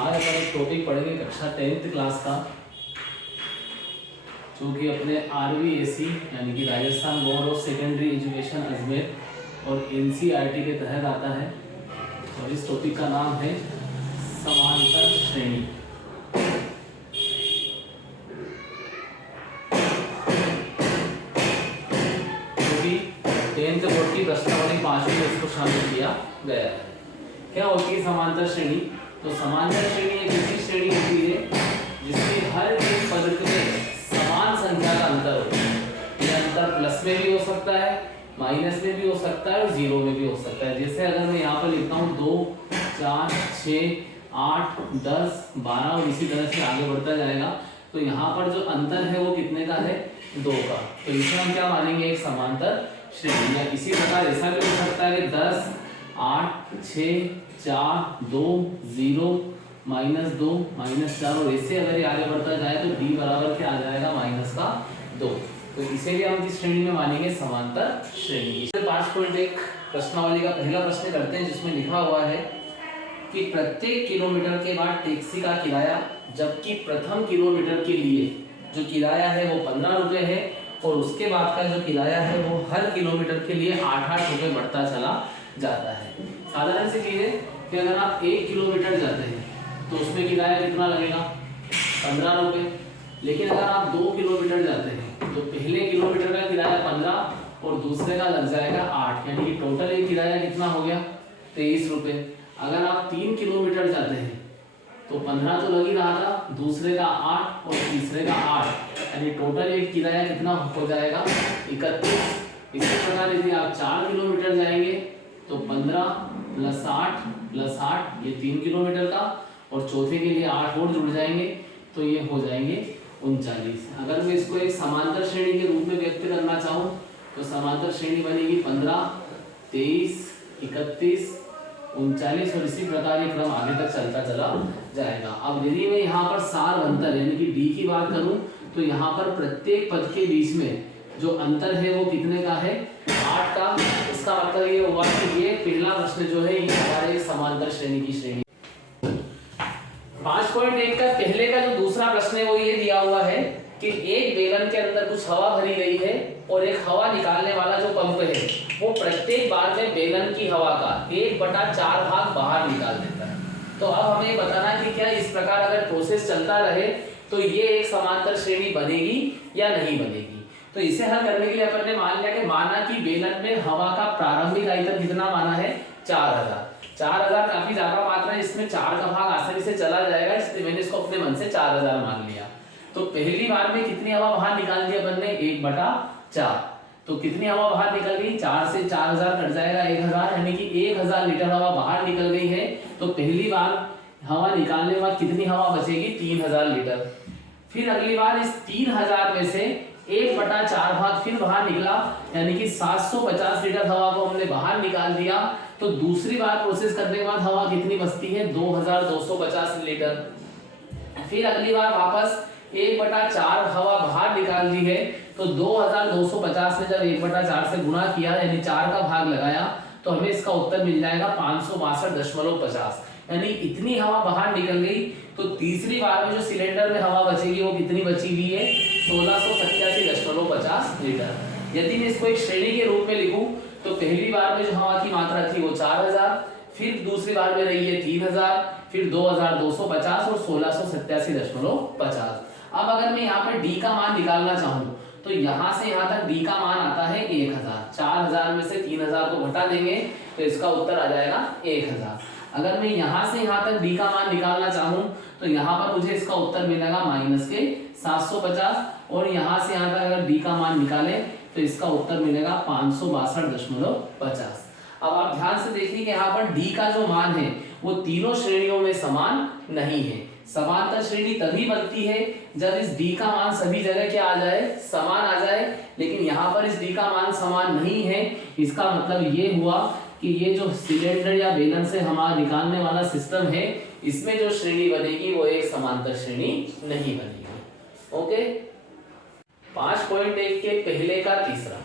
आज अपन एक टॉपिक पढ़ेंगे कक्षा 10th क्लास का, जो कि अपने RVAC यानी कि Rajasthan board of secondary education Ajmer और NCERT के तहत आता है। और इस टॉपिक का नाम है समांतर श्रेणी। जो कि 10th बोर्ड की प्रश्नावली 5वीं में इसको शामिल किया गया है। क्या होती है समांतर श्रेणी? तो समांतर श्रेणी एक ऐसी श्रेणी होती है जिसमें हर एक पद में समान संख्या का अंतर होता है। यह अंतर प्लस में भी हो सकता है, माइनस में भी हो सकता है और जीरो में भी हो सकता है। जैसे अगर मैं यहाँ पर लिखता हूँ 2, 4, 6, 8, 10, 12 और इसी तरह से आगे बढ़ता जाएगा, तो यहाँ पर जो अंतर है वो कितने का है? 2 का। तो इसे हम क्या मानेंगे? एक समांतर श्रेणी। या इसी प्रकार ऐसा भी हो सकता है कि 10, 8, 6, 4, 2, 0, -2, -4 और ऐसे अगर ये आगे बढ़ता जाए तो d बराबर क्या आ जाएगा? -2। तो इसे भी हम किस श्रेणी में मानेंगे? समांतर श्रेणी। 5.1 प्रश्नावली का पहला प्रश्न करते हैं, जिसमें लिखा हुआ है कि प्रत्येक किलोमीटर के बाद टैक्सी का किराया, जबकि प्रथम किलोमीटर के लिए जो किराया है वो 15 रुपये है और उसके बाद का जो किराया है वो हर किलोमीटर के लिए 8-8 रुपये बढ़ता चला जाता है। साधारण सी चीज है कि अगर आप 1 किलोमीटर जाते हैं तो उसमें किराया कितना लगेगा? 15 रुपये। लेकिन अगर आप 2 किलोमीटर जाते हैं तो पहले किलोमीटर का किराया 15 और दूसरे का लग जाएगा 8, यानी कि टोटल एक किराया कितना हो गया? 23 रुपये। अगर आप 3 किलोमीटर जाते हैं तो 15 तो लग ही रहा था, दूसरे का 8 और तीसरे का 8, यानी टोटल एक किराया कितना हो जाएगा? 31। इसी प्रकार यदि आप 4 किलोमीटर जाएंगे तो 15 + 8 + 8 ये 3 किलोमीटर का, और चौथे के लिए 8 और जुड़ जाएंगे तो ये हो जाएंगे 39। अगर मैं इसको एक समांतर श्रेणी के रूप में व्यक्त करना चाहूँ तो समांतर श्रेणी बनेगी 15, 23, 31, 39 और इसी प्रकार ये क्रम आगे तक चलता चला जाएगा। अब यदि मैं यहाँ पर सार अंतर यानी कि d की बात करूँ तो यहाँ पर प्रत्येक पद के बीच में जो अंतर है वो कितने का है? 8 का। इसका मतलब ये हुआ कि ये पहला प्रश्न जो है ये हमारे समांतर श्रेणी की श्रेणी। 5.1 का पहले का जो दूसरा प्रश्न है वो ये दिया हुआ है कि एक बेलन के अंदर कुछ हवा भरी गई है और एक हवा निकालने वाला जो पंप है वो प्रत्येक बार में बेलन की हवा का 1/4 भाग बाहर निकाल देता है। तो अब हमें बताना है कि क्या इस प्रकार अगर प्रोसेस चलता रहे तो ये एक समांतर श्रेणी बनेगी या नहीं बनेगी। तो इसे हल करने के लिए अपन ने मान लिया कि माना कि बेलन में हवा का प्रारंभिक आयतन कितना माना है? 4000। 4000 काफी ज्यादा मात्रा है, इसमें 4 का भाग आसानी से चला जाएगा, इसलिए मैंने इसको अपने मन से 4000 मान लिया। तो पहली बार में कितनी हवा बाहर निकाल दी अपन ने? 1/4। तो कितनी हवा बाहर निकल गई? 4 से 4000 कट जाएगा 1000, यानी कि 1000 लीटर हवा बाहर निकल गई है। तो पहली बार हवा निकालने के बाद कितनी हवा बचेगी? 3000 लीटर। फिर अगली बार इस 3000 में से 1/4 भाग फिर बाहर निकला, यानी कि 750 लीटर हवा को हमने बाहर निकाल दिया। तो दूसरी बार प्रोसेस करने के बाद हवा कितनी बचती है? 2250 लीटर। फिर अगली बार वापस 1/4 हवा बाहर निकाल दी है, तो 2250 में जब 1/4 से गुणा किया यानी 4 का भाग लगाया तो हमें इसका उत्तर मिल जाएगा 562.50, यानी इतनी हवा बाहर निकल गई। तो तीसरी बार में जो सिलेंडर में हवा बचेगी वो कितनी बची हुई है? 1687.50 लीटर। यदि मैं इसको एक श्रेणी के रूप में लिखूं तो पहली बार में जो हवा की मात्रा थी वो 4000, फिर दूसरी बार में रही है 3000, फिर 2250 और 1687.50। अब अगर मैं यहाँ पर d का मान निकालना चाहूँ तो यहाँ से यहाँ तक d का मान आता है 1000। 4000 में से 3000 को घटा देंगे तो इसका उत्तर आ जाएगा 1000। अगर मैं यहाँ से यहाँ तक d का मान निकालना चाहूँ तो यहाँ पर मुझे इसका उत्तर मिलेगा -750, और यहाँ से यहाँ तक अगर d का मान निकाले तो इसका उत्तर मिलेगा 562.50। अब आप ध्यान से देखिए कि यहाँ पर d का जो मान है वो तीनों श्रेणियों में समान नहीं है। समांतर श्रेणी तभी बनती है जब इस d का मान सभी जगह क्या आ जाए? समान आ जाए। लेकिन यहाँ पर इस d का मान समान नहीं है। इसका मतलब ये हुआ कि ये जो सिलेंडर या बेलन से हमारा निकालने वाला सिस्टम है इसमें जो श्रेणी बनेगी वो एक समांतर श्रेणी नहीं बनेगी। ओके। 5.1 के पहले का तीसरा,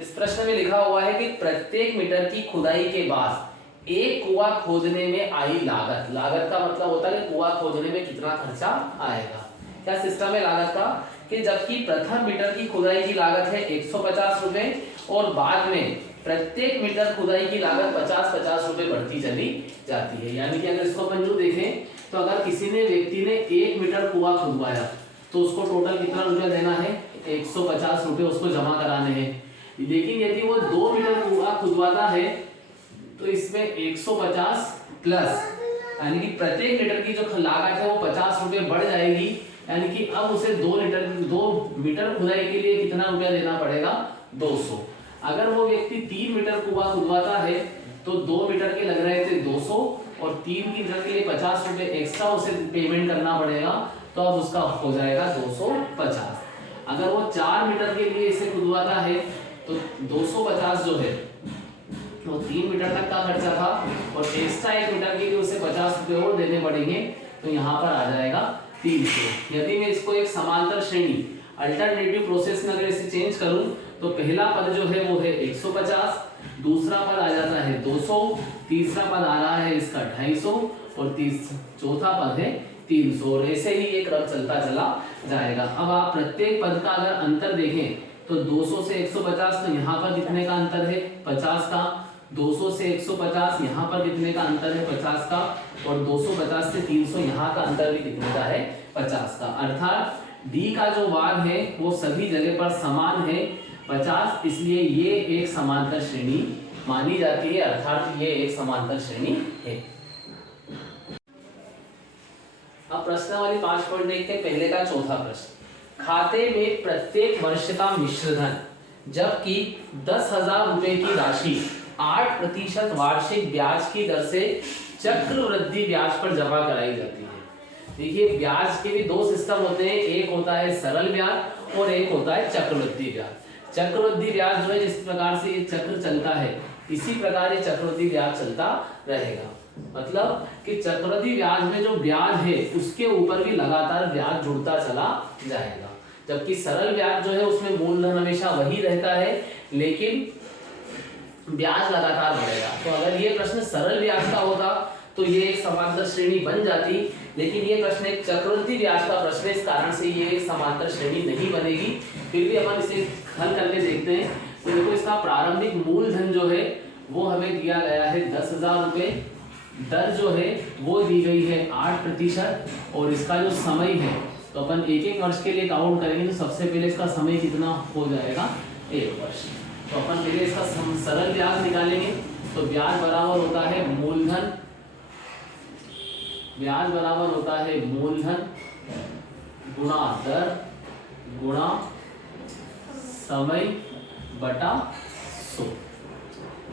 इस प्रश्न में लिखा हुआ है कि प्रत्येक मीटर की खुदाई के बाद एक कुआं खोदने में आई लागत, लागत का मतलब होता है कि कुआं खोदने में कितना खर्चा आएगा। क्या सिस्टम है लागत का कि जबकि प्रथम मीटर की खुदाई की लागत है 150 रुपए और बाद में प्रत्येक मीटर खुदाई की लागत 50-50 रुपए बढ़ती चली जाती है। यानी कि अगर इसको अपन यूं देखें तो अगर किसी ने व्यक्ति ने 1 मीटर कुआं खुदवाया तो उसको टोटल कितना रुपया देना है, 150 रुपए उसको जमा कराने हैं। लेकिन यदि वो 2 मीटर कुआं खुदवाता है तो इसमें 150 प्लस यानी कि प्रत्येक मीटर की जो लागत है वो 50 रुपए बढ़ जाएगी। यानी कि अब उसे 2 मीटर खुदाई के लिए कितना रुपया देना पड़ेगा, 200। अगर वो व्यक्ति 3 मीटर कुआं खुदवाता है तो 2 मीटर के लग रहे थे 200 और 3 मीटर के लिए 50 रुपए एक्स्ट्रा उसे पेमेंट करना पड़ेगा, तो अब उसका हो जाएगा 250। अगर वो 4 मीटर के लिए इसे खुदवाता है तो 250 जो है तो 3 मीटर तक का खर्चा था और एक्स्ट्रा 1 मीटर के लिए उसे 50 रुपए और देने पड़ेंगे, तो यहाँ पर आ जाएगा 300। यदि मैं इसको एक समांतर श्रेणी अल्टरनेटिव प्रोसेस में अगर इसे चेंज करूं तो पहला पद जो है वो है 150, दूसरा पद आ जाता है 200, तीसरा पद आ रहा है इसका 250 और चौथा पद है 300 और ऐसे ही एक क्रम चलता चला जाएगा। अब आप प्रत्येक पद का अगर अंतर देखें तो 200 से 150 तो यहाँ पर कितने का अंतर है, 50 का। 200 से 150 यहाँ पर कितने का अंतर है, 50 का। और 250 से 300 यहाँ का अंतर भी कितने का है, 50 का। अर्थात डी का जो मान है वो सभी जगह पर समान है 50, इसलिए ये एक समांतर श्रेणी मानी जाती है, अर्थात ये एक समांतर श्रेणी है। अब प्रश्नावली 5 पॉइंट देखते हैं। पहले का चौथा प्रश्न, खाते में प्रत्येक वर्ष का मिश्रधन जबकि 10,000 रुपए की राशि 8% वार्षिक ब्याज की दर से चक्रवृद्धि ब्याज पर जमा कराई जाती है। देखिए ब्याज के भी 2 सिस्टम होते हैं, एक होता है सरल ब्याज और एक होता है चक्रवृद्धि ब्याज। चक्रवृद्धि ब्याज जो है जिस प्रकार से ये चक्र चलता है इसी प्रकार ये चक्रवृद्धि ब्याज चलता रहेगा। मतलब कि चक्रवृद्धि ब्याज में जो ब्याज है उसके ऊपर भी लगातार ब्याज जुड़ता चला जाएगा, जबकि सरल ब्याज जो है उसमें मूलधन हमेशा वही रहता है लेकिन ब्याज लगातार बढ़ेगा। तो अगर ये प्रश्न सरल ब्याज का होता तो ये एक समांतर श्रेणी बन जाती, लेकिन ये प्रश्न एक चक्रवृद्धि ब्याज का प्रश्न है, इस कारण से ये एक समांतर श्रेणी नहीं बनेगी। फिर भी अपन इसे हल करके देखते हैं। तो देखो इसका प्रारंभिक मूलधन जो है वो हमें दिया गया है 10,000 रुपए, दर जो है वो दी गई है 8% और इसका जो समय है तो अपन एक एक वर्ष के लिए काउंट करेंगे। तो सबसे पहले इसका समय कितना हो जाएगा, 1 वर्ष। तो अपन पहले इसका सरल ब्याज निकालेंगे। तो ब्याज बराबर होता है मूलधन, ब्याज बराबर होता है मूलधन गुणा दर गुणा समय बटा 100।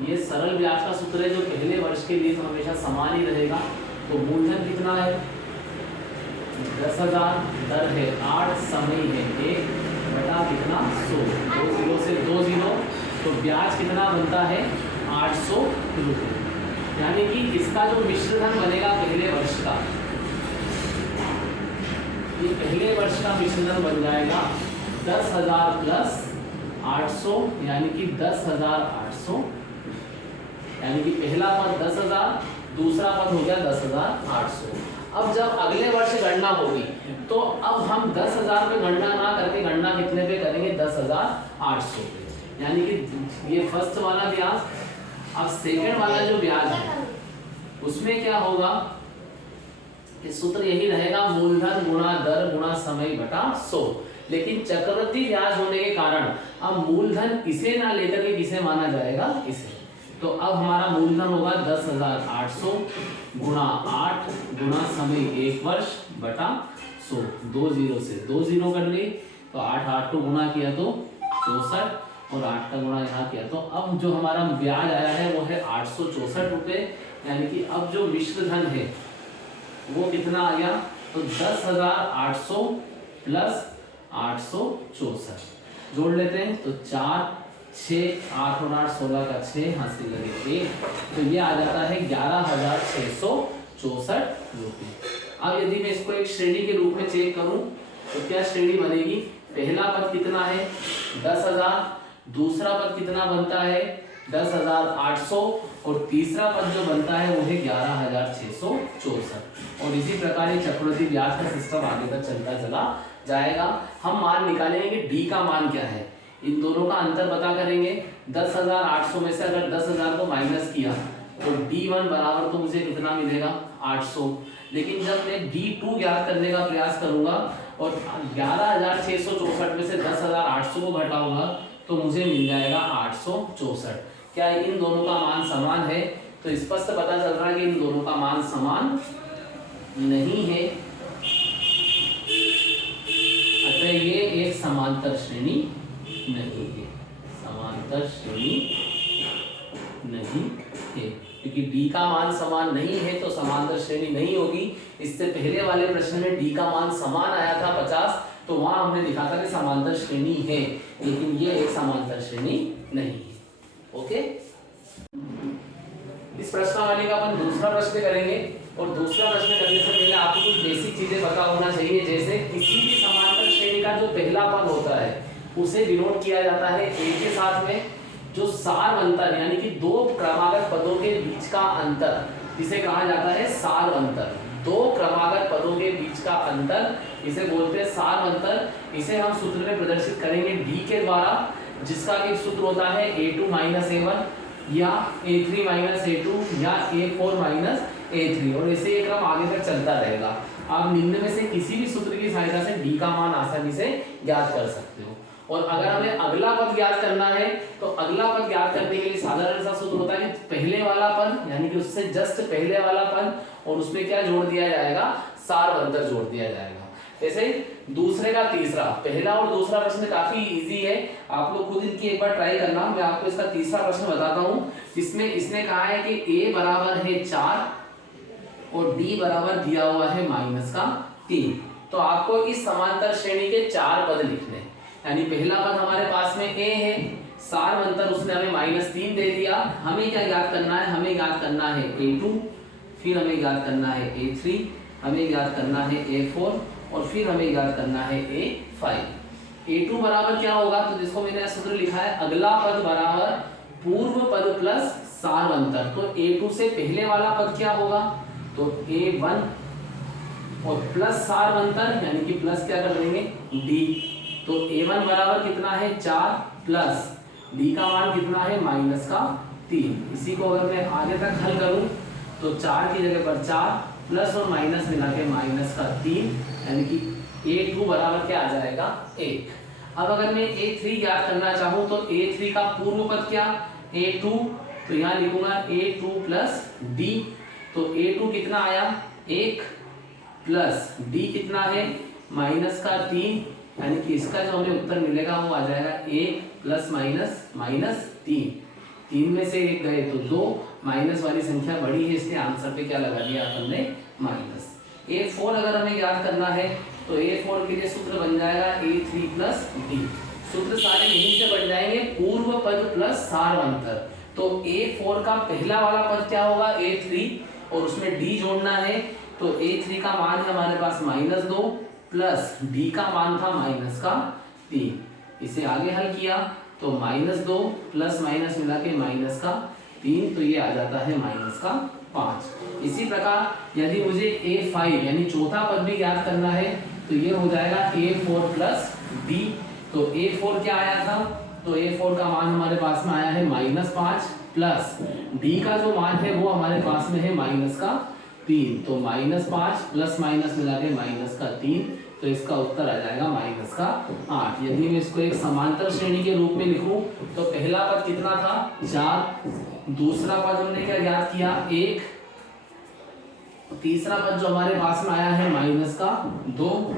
ये सरल ब्याज का सूत्र है जो पहले वर्ष के लिए तो हमेशा समान ही रहेगा। तो मूलधन कितना है 10,000, दर है 8, समय है 1 बटा कितना 100, 2 0 से 2 0, तो ब्याज कितना बनता है 800 रुपये। यानी कि इसका जो मिश्रधन बनेगा पहले वर्ष का, ये पहले वर्ष का मिश्रधन बन जाएगा 10,000 प्लस 800 यानी कि 10,800। यानी कि पहला पद 10,000, दूसरा पद हो गया 10,800। अब जब अगले वर्ष गणना होगी तो अब हम 10,000 पे गणना ना करके गणना कितने पे करेंगे, 10,800 पे। यानी कि ये फर्स्ट वाला ब्याज। अब सेकंड वाला जो ब्याज है उसमें क्या होगा कि सूत्र यही रहेगा मूलधन गुणा दर गुणा समय बटा 100। लेकिन चक्रवृद्धि ब्याज होने के कारण अब मूलधन इसे ना लेकर के किसे माना जाएगा, इसे। तो अब हमारा मूलधन होगा 10,800 गुणा 8 गुणा समय 1 वर्ष बटा 100। 2 0 से 2 0 कर ले तो 8 8 को गुणा किया तो 64 और 8 का गुणा यहाँ किया तो अब जो हमारा ब्याज आया है वो है 864 रुपये। यानी कि अब जो मिश्रधन है वो कितना आ गया, तो 10,800 प्लस 864 जोड़ लेते हैं तो 4 6 8 और 8 16 का 6 हासिल लगे 1, तो ये आ जाता है 11,664 रुपये। अब यदि मैं इसको एक श्रेणी के रूप में चेक करूं तो क्या श्रेणी बनेगी, पहला पद कितना है 10,000, दूसरा पद कितना बनता है 10,800 और तीसरा पद जो बनता है वो है 11,664 और इसी प्रकार ये चक्रवृद्धि ब्याज का सिस्टम आगे तक चलता चला जाएगा। हम मान निकालेंगे कि डी का मान क्या है, इन दोनों का अंतर पता करेंगे। 10,800 में से अगर 10,000 को माइनस किया तो D1 बराबर तो मुझे कितना मिलेगा 800, लेकिन जब मैं D2 ज्ञात करने का प्रयास करूंगा और 11,664 में से 10,800 को घटाऊंगा तो मुझे मिल जाएगा 864। क्या इन दोनों का मान समान है? तो स्पष्ट पता चल रहा है कि इन दोनों का मान समान नहीं है, अतः ये एक समांतर श्रेणी नहीं है, समांतर श्रेणी नहीं है। क्योंकि D का मान समान नहीं है तो समांतर श्रेणी नहीं होगी। इससे पहले वाले प्रश्न में D का मान समान आया था 50, तो वहां हमने लिखा था कि समांतर श्रेणी है, लेकिन ये एक समांतर श्रेणी नहीं है। ओके, इस प्रश्नावली का अपन दूसरा प्रश्न करेंगे और दूसरा प्रश्न करने से पहले आपको कुछ बेसिक चीजें पता होना चाहिए। जैसे किसी भी समांतर श्रेणी का जो पहला पद होता है उसे डिनोट किया जाता है ए के साथ में, जो सार अंतर यानी कि दो क्रमागत पदों के बीच का अंतर जिसे कहा जाता है सार अंतर। दो क्रमागत पदों के बीच का अंतर इसे बोलते हैं सार अंतर। इसे हम सूत्र में प्रदर्शित करेंगे डी के द्वारा, जिसका एक सूत्र होता है a2 - a1 या a3 - a2 या a4 - a3 और ऐसे ये क्रम आगे तक चलता रहेगा। आप निम्न में से किसी भी सूत्र की सहायता से डी का मान आसानी से ज्ञात कर सकते हो। और अगर हमें अगला पद ज्ञात करना है तो अगला पद ज्ञात करने के लिए साधारण सा सूत्र होता है कि पहले वाला पद यानी कि उससे जस्ट पहले वाला पद और उसमें क्या जोड़ दिया जाएगा, सार अंतर जोड़ दिया जाएगा। जैसे दूसरे का तीसरा, पहला और दूसरा प्रश्न काफी इजी है, आप लोग खुद इनकी एक बार ट्राई करना। मैं आपको इसका तीसरा प्रश्न बताता हूँ। इसमें इसने कहा है कि a बराबर है 4 और d बराबर दिया हुआ है -3। तो आपको इस समांतर श्रेणी के 4 पद लिखने, यानी पहला पद हमारे पास में a है, सार अंतर उसने हमें -3 दे दिया। हमें क्या ज्ञात करना है, हमें ज्ञात करना है a2, फिर हमें ज्ञात करना है a3, हमें ज्ञात करना है a4 और फिर हमें ज्ञात करना है a5। a2 बराबर क्या होगा, तो जिसको मैंने सूत्र लिखा है अगला पद बराबर पूर्व पद प्लस सार अंतर। तो a2 से पहले वाला पद क्या होगा, तो a1 और प्लस सार अंतर यानी कि प्लस क्या कर देंगे d। तो a1 बराबर कितना है 4 प्लस d का मान कितना है -3। इसी को अगर मैं आगे तक हल करूं तो 4 की जगह पर 4 प्लस और माइनस मिला के -3 यानी कि a2 बराबर क्या आ जाएगा 1। अब अगर मैं a3 ज्ञात करना चाहूं तो a3 का पूर्व पद क्या a2, तो यहाँ लिखूंगा a2 प्लस d। तो a2 कितना आया 1 प्लस d कितना है -3, यानी कि इसका जो हमें उत्तर मिलेगा वो आ जाएगा 1 प्लस -3। 3 में से 1 गए तो 2, माइनस वाली संख्या बड़ी है इसलिए आंसर पे क्या लगा दिया अपन ने माइनस। a4 अगर हमें याद करना है तो a4 के लिए सूत्र बन जाएगा a3 प्लस d। सूत्र सारे यहीं से बन जाएंगे, पूर्व पद प्लस सार अंतर। तो a4 का पहला वाला पद क्या होगा a3 और उसमें d जोड़ना है। तो a3 का मान है हमारे पास -2 प्लस d का मान था -3। इसे आगे हल किया तो -2 प्लस माइनस मिला के -3, तो ये आ जाता है -5। इसी प्रकार यदि मुझे a5 यानी चौथा पद भी ज्ञात करना है तो ये हो जाएगा a4 प्लस d। तो a4 क्या आया था, तो a4 का मान हमारे पास में आया है -5 प्लस d का जो मान है वो हमारे पास में है -3। तो -5 प्लस माइनस मिला के -3, तो इसका उत्तर आ जाएगा -8। यदि मैं इसको एक समांतर श्रेणी के रूप में लिखूं तो पहला पद कितना था 4, दूसरा पद हमने क्या ज्ञात किया 1, तीसरा पद जो हमारे पास में आया है -2,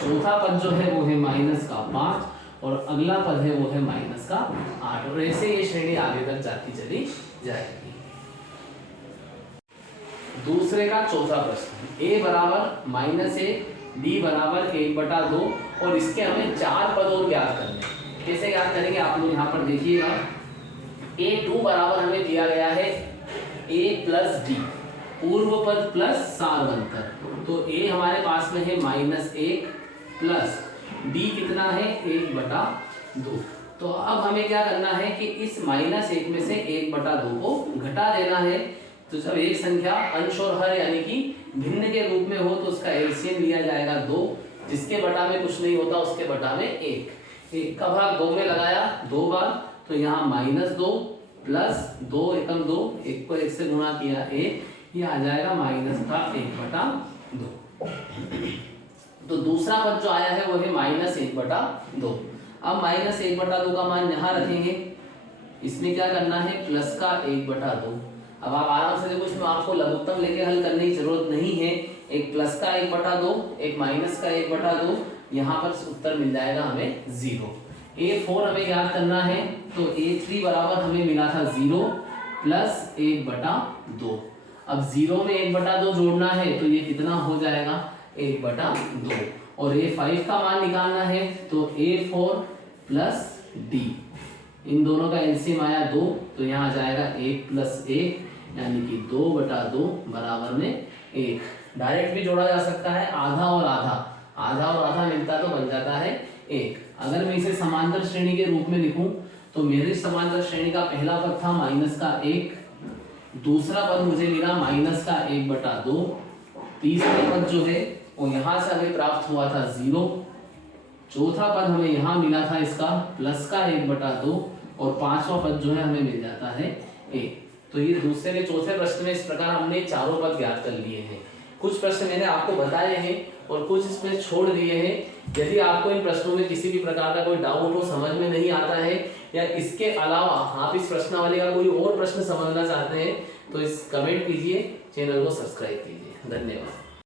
चौथा पद जो है वो है -5 और अगला पद है वो है -8। और ऐसे ये श्रेणी आगे तक जाती चली जाएगी। दूसरे का चौथा प्रश्न, a बराबर -1 d बराबर 1/2 और इसके हमें 4 पद और ज्ञात करने। कैसे ज्ञात करेंगे आप लोग यहाँ पर देखिएगा। a2 बराबर हमें दिया गया है a प्लस d, पूर्व पद प्लस सार अंतर। तो a हमारे पास में है -1 प्लस d कितना है 1/2। तो अब हमें क्या करना है कि इस -1 में से 1/2 को घटा देना है। तो जब एक संख्या अंश और हर यानी कि भिन्न के रूप में हो तो उसका एलसीएम लिया जाएगा 2, जिसके बटा में कुछ नहीं होता उसके बटा में 1 का भाग 2 में लगाया 2 बार, तो यहाँ -2 प्लस 2 एकम 2, 1 को 1 से गुणा किया 1, ये आ जाएगा माइनस का 1/2। तो दूसरा पद जो आया है वो है -1/2। अब -1/2 का मान यहाँ रखेंगे, इसमें क्या करना है प्लस का 1/2। अब आप आराम से देखो, इसमें आपको लघुत्तम लेके हल करने की जरूरत नहीं है। एक प्लस का 1/2, एक माइनस का 1/2, यहाँ पर उत्तर मिल जाएगा हमें 0। A4 हमें याद करना है, तो A3 बराबर हमें मिला था 0 प्लस 1/2। अब 0 में 1/2 जोड़ना है तो ये कितना हो जाएगा 1/2। और A5 का मान निकालना है तो A4 प्लस D, इन दोनों का एलसीएम आया 2, तो यहाँ आ जाएगा 1 प्लस 1 यानी कि 2/2 बराबर में 1। डायरेक्ट भी जोड़ा जा सकता है, आधा और आधा, आधा और आधा मिलता तो बन जाता है 1। अगर मैं इसे समांतर श्रेणी के रूप में लिखूं तो मेरी समांतर श्रेणी का पहला पद था -1, दूसरा पद मुझे मिला -1/2, तीसरा पद जो है वो यहाँ से हमें प्राप्त हुआ था 0, चौथा पद हमें यहाँ मिला था इसका प्लस का 1/2, और पांचवा पद जो है हमें मिल जाता है 1। तो ये दूसरे के चौथे प्रश्न में इस प्रकार हमने चारों पद ज्ञात कर लिए हैं। कुछ प्रश्न मैंने आपको बताए हैं और कुछ इसमें छोड़ दिए हैं। यदि आपको इन प्रश्नों में किसी भी प्रकार का कोई डाउट हो, समझ में नहीं आता है, या इसके अलावा आप इस प्रश्नावली का कोई और प्रश्न समझना चाहते हैं तो इस कमेंट कीजिए, चैनल को सब्सक्राइब कीजिए। धन्यवाद।